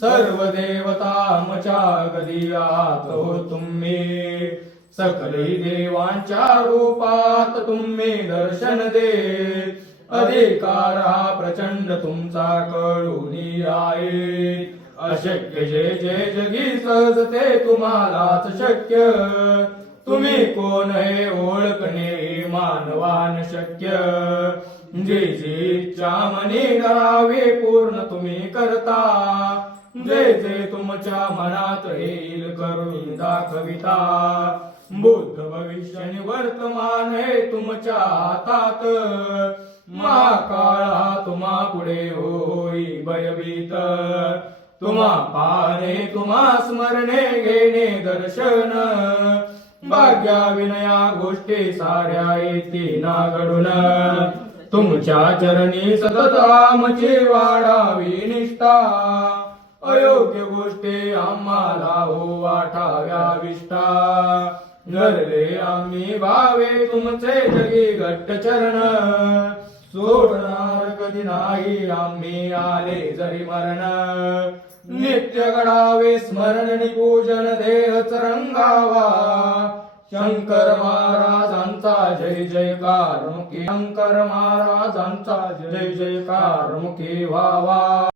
सर्व देवतांच्या गदी आहात हो तुम्ही, सकलही देवांच्या रूपात तुम्ही दर्शन दे, अधिकार हा प्रचंड तुमचा कळून आहे, अशक्य जे जे जगी सहज ते तुम्हालाच शक्य, तुम्ही कोण हे ओळखणे मानवान शक्य, जे जे इच्छा मनी करावे पूर्ण तुम्ही करता, जे जे तुमच्या मनात येईल करून दाखविता, बुद्ध भविष्य आणि वर्तमान हे तुमच्या हातात, महाकाळ हा तुम्हा पुढे होई भयभीत, तुम्हा पाहणे तुम्हा स्मरणे घेणे दर्शन, भाग्या विनया गोष्टी साऱ्या येती ना घडून, तुमच्या चरणी सतत आमची वाढावी निष्ठा, अयोग्य गोष्टी आम्हाला हो वाटाव्या विष्टा, धरले आम्ही भावे तुमचे जगी घट्ट चरण, सोडणार कधी नाही आम्ही आले जरी मरण, नित्य घडावे स्मरण आणि पूजन देहच रंगावा, शंकर महाराजांचा जय जयकार मुखी, शंकर महाराजांचा जय जयकार मुखी व्हावा.